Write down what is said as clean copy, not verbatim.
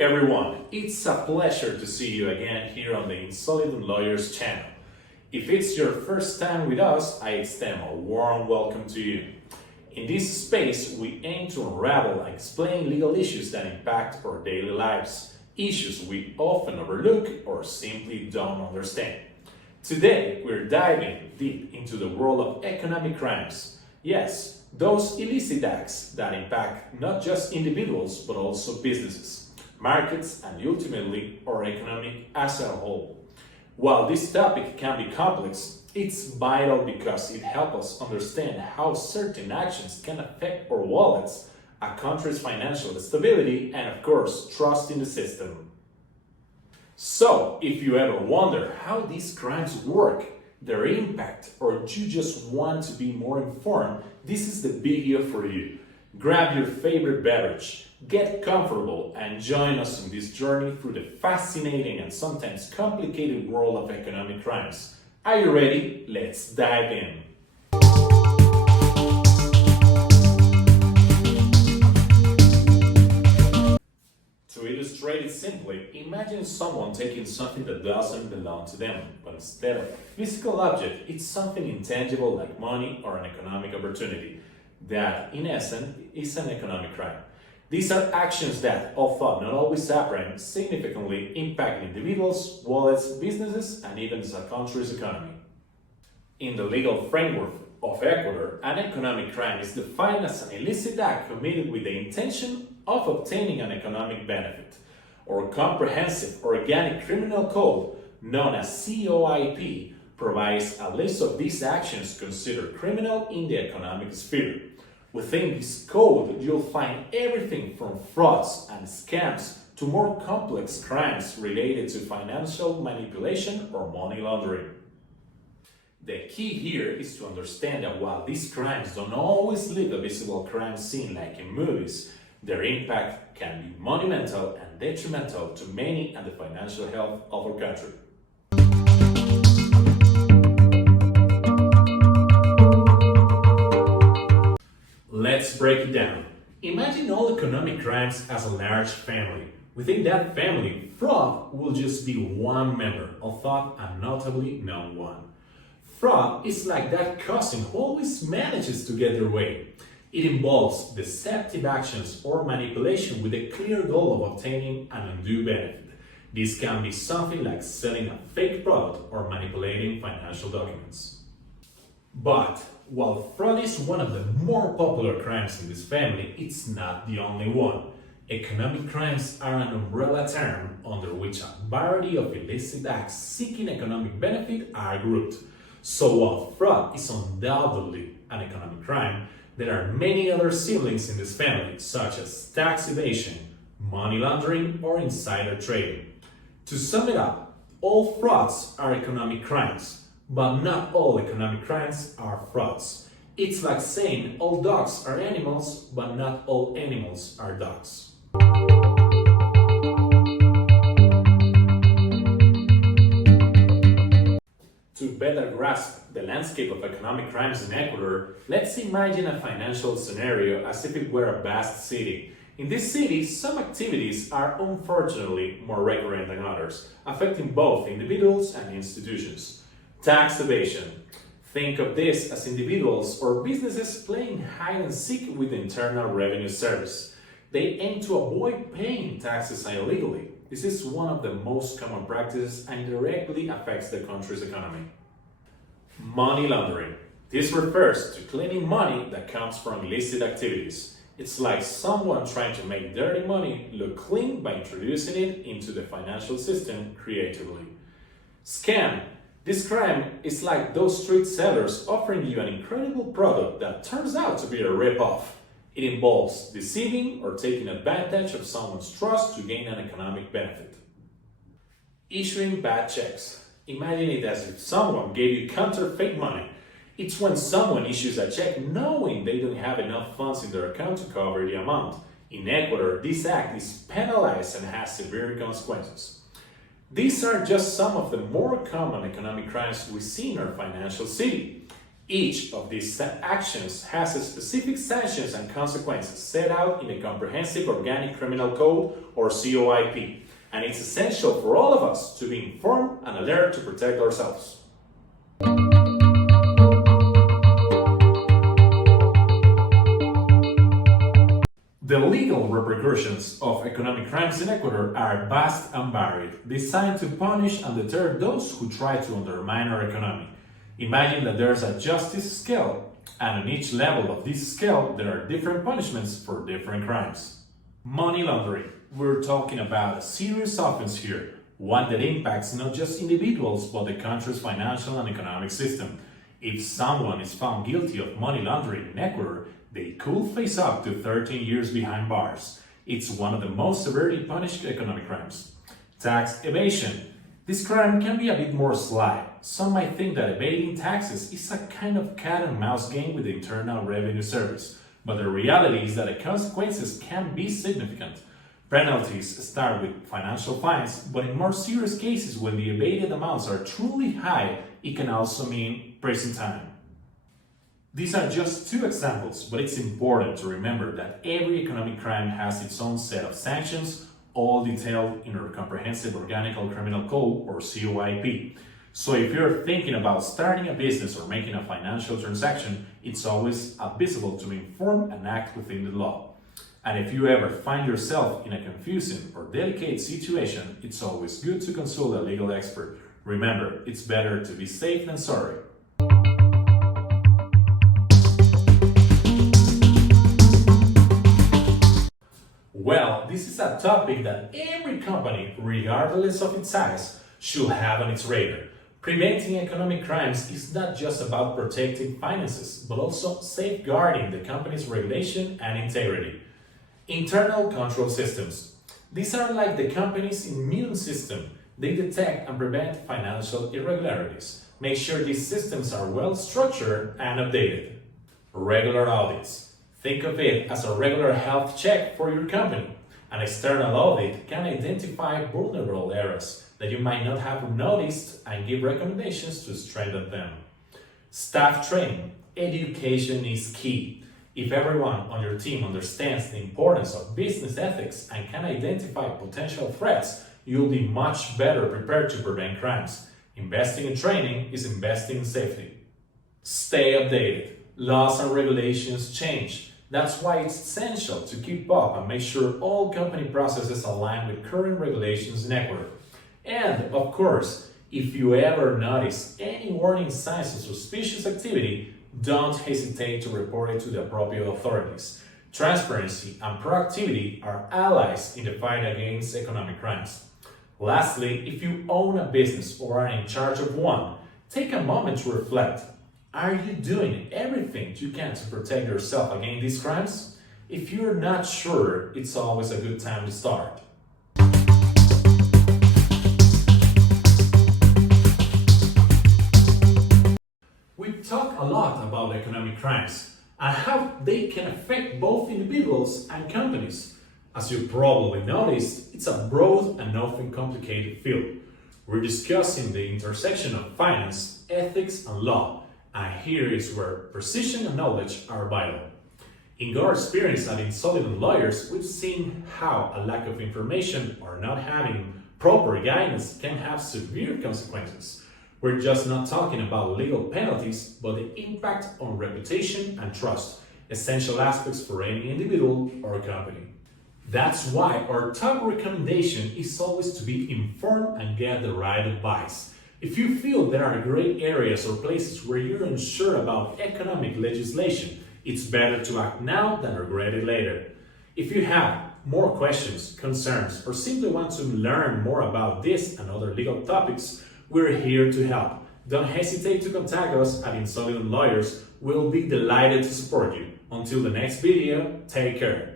everyone, it's a pleasure to see you again here on the In Solidum Lawyers channel. If it's your first time with us, I extend a warm welcome to you. In this space, we aim to unravel and explain legal issues that impact our daily lives, issues we often overlook or simply don't understand. Today, we're diving deep into the world of economic crimes. Yes, those illicit acts that impact not just individuals but also businesses, markets, and ultimately our economy as a whole. While this topic can be complex, it's vital because it helps us understand how certain actions can affect our wallets, a country's financial stability, and of course, trust in the system. So, if you ever wonder how these crimes work, their impact, or you just want to be more informed, this is the video for you. Grab your favorite beverage, get comfortable, and join us in this journey through the fascinating and sometimes complicated world of economic crimes. Are you ready? Let's dive in. To illustrate it simply, imagine someone taking something that doesn't belong to them, but instead of a physical object, it's something intangible like money or an economic opportunity. That, in essence, is an economic crime. These are actions that, although not always apparent, significantly impact individuals, wallets, businesses, and even a country's economy. In the legal framework of Ecuador, an economic crime is defined as an illicit act committed with the intention of obtaining an economic benefit. Our comprehensive organic criminal code, known as COIP, provides a list of these actions considered criminal in the economic sphere. Within this code, you'll find everything from frauds and scams to more complex crimes related to financial manipulation or money laundering. The key here is to understand that while these crimes don't always leave a visible crime scene like in movies, their impact can be monumental and detrimental to many and the financial health of our country. Let's break it down. Imagine all economic crimes as a large family. Within that family, fraud will just be one member, although a notably known one. Fraud is like that cousin who always manages to get their way. It involves deceptive actions or manipulation with a clear goal of obtaining an undue benefit. This can be something like selling a fake product or manipulating financial documents. But while fraud is one of the more popular crimes in this family, it's not the only one. Economic crimes are an umbrella term under which a variety of illicit acts seeking economic benefit are grouped. So while fraud is undoubtedly an economic crime, there are many other siblings in this family, such as tax evasion, money laundering, or insider trading. To sum it up, all frauds are economic crimes, but not all economic crimes are frauds. It's like saying all dogs are animals, but not all animals are dogs. To better grasp the landscape of economic crimes in Ecuador, let's imagine a financial scenario as if it were a vast city. In this city, some activities are unfortunately more recurrent than others, affecting both individuals and institutions. Tax evasion. Think of this as individuals or businesses playing hide and seek with the Internal Revenue Service. They aim to avoid paying taxes illegally. This is one of the most common practices and directly affects the country's economy. Money laundering. This refers to cleaning money that comes from illicit activities. It's like someone trying to make dirty money look clean by introducing it into the financial system creatively. Scam. This crime is like those street sellers offering you an incredible product that turns out to be a rip-off. It involves deceiving or taking advantage of someone's trust to gain an economic benefit. Issuing bad checks. Imagine it as if someone gave you counterfeit money. It's when someone issues a check knowing they don't have enough funds in their account to cover the amount. In Ecuador, this act is penalized and has severe consequences. These are just some of the more common economic crimes we see in our financial city. Each of these actions has specific sanctions and consequences set out in the Comprehensive Organic Criminal Code, or COIP, and it's essential for all of us to be informed and alert to protect ourselves. The legal repercussions of economic crimes in Ecuador are vast and varied, designed to punish and deter those who try to undermine our economy. Imagine that there's a justice scale, and on each level of this scale, there are different punishments for different crimes. Money laundering. We're talking about a serious offense here, one that impacts not just individuals, but the country's financial and economic system. If someone is found guilty of money laundering in Ecuador, they could face up to 13 years behind bars. It's one of the most severely punished economic crimes. Tax evasion. This crime can be a bit more sly. Some might think that evading taxes is a kind of cat and mouse game with the Internal Revenue Service, but the reality is that the consequences can be significant. Penalties start with financial fines, but in more serious cases, when the evaded amounts are truly high, it can also mean prison time. These are just two examples, but it's important to remember that every economic crime has its own set of sanctions, all detailed in our Comprehensive Organic Criminal Code, or COIP. So if you're thinking about starting a business or making a financial transaction, it's always advisable to inform and act within the law. And if you ever find yourself in a confusing or delicate situation, it's always good to consult a legal expert. Remember, it's better to be safe than sorry. Well, this is a topic that every company, regardless of its size, should have on its radar. Preventing economic crimes is not just about protecting finances, but also safeguarding the company's regulation and integrity. Internal control systems. These are like the company's immune system. They detect and prevent financial irregularities. Make sure these systems are well structured and updated. Regular audits. Think of it as a regular health check for your company. An external audit can identify vulnerable areas that you might not have noticed and give recommendations to strengthen them. Staff training. Education is key. If everyone on your team understands the importance of business ethics and can identify potential threats, you'll be much better prepared to prevent crimes. Investing in training is investing in safety. Stay updated. Laws and regulations change. That's why it's essential to keep up and make sure all company processes align with current regulations in Ecuador. And, of course, if you ever notice any warning signs of suspicious activity, don't hesitate to report it to the appropriate authorities. Transparency and proactivity are allies in the fight against economic crimes. Lastly, if you own a business or are in charge of one, take a moment to reflect. Are you doing everything you can to protect yourself against these crimes? If you're not sure, it's always a good time to start. We talk a lot about economic crimes and how they can affect both individuals and companies. As you probably noticed, it's a broad and often complicated field. We're discussing the intersection of finance, ethics, and law. And here is where precision and knowledge are vital. In our experience at In Solidum Lawyers, we've seen how a lack of information or not having proper guidance can have severe consequences. We're just not talking about legal penalties, but the impact on reputation and trust, essential aspects for any individual or company. That's why our top recommendation is always to be informed and get the right advice. If you feel there are gray areas or places where you're unsure about economic legislation, it's better to act now than regret it later. If you have more questions, concerns, or simply want to learn more about this and other legal topics, we're here to help. Don't hesitate to contact us at In Solidum Lawyers. We'll be delighted to support you. Until the next video, take care.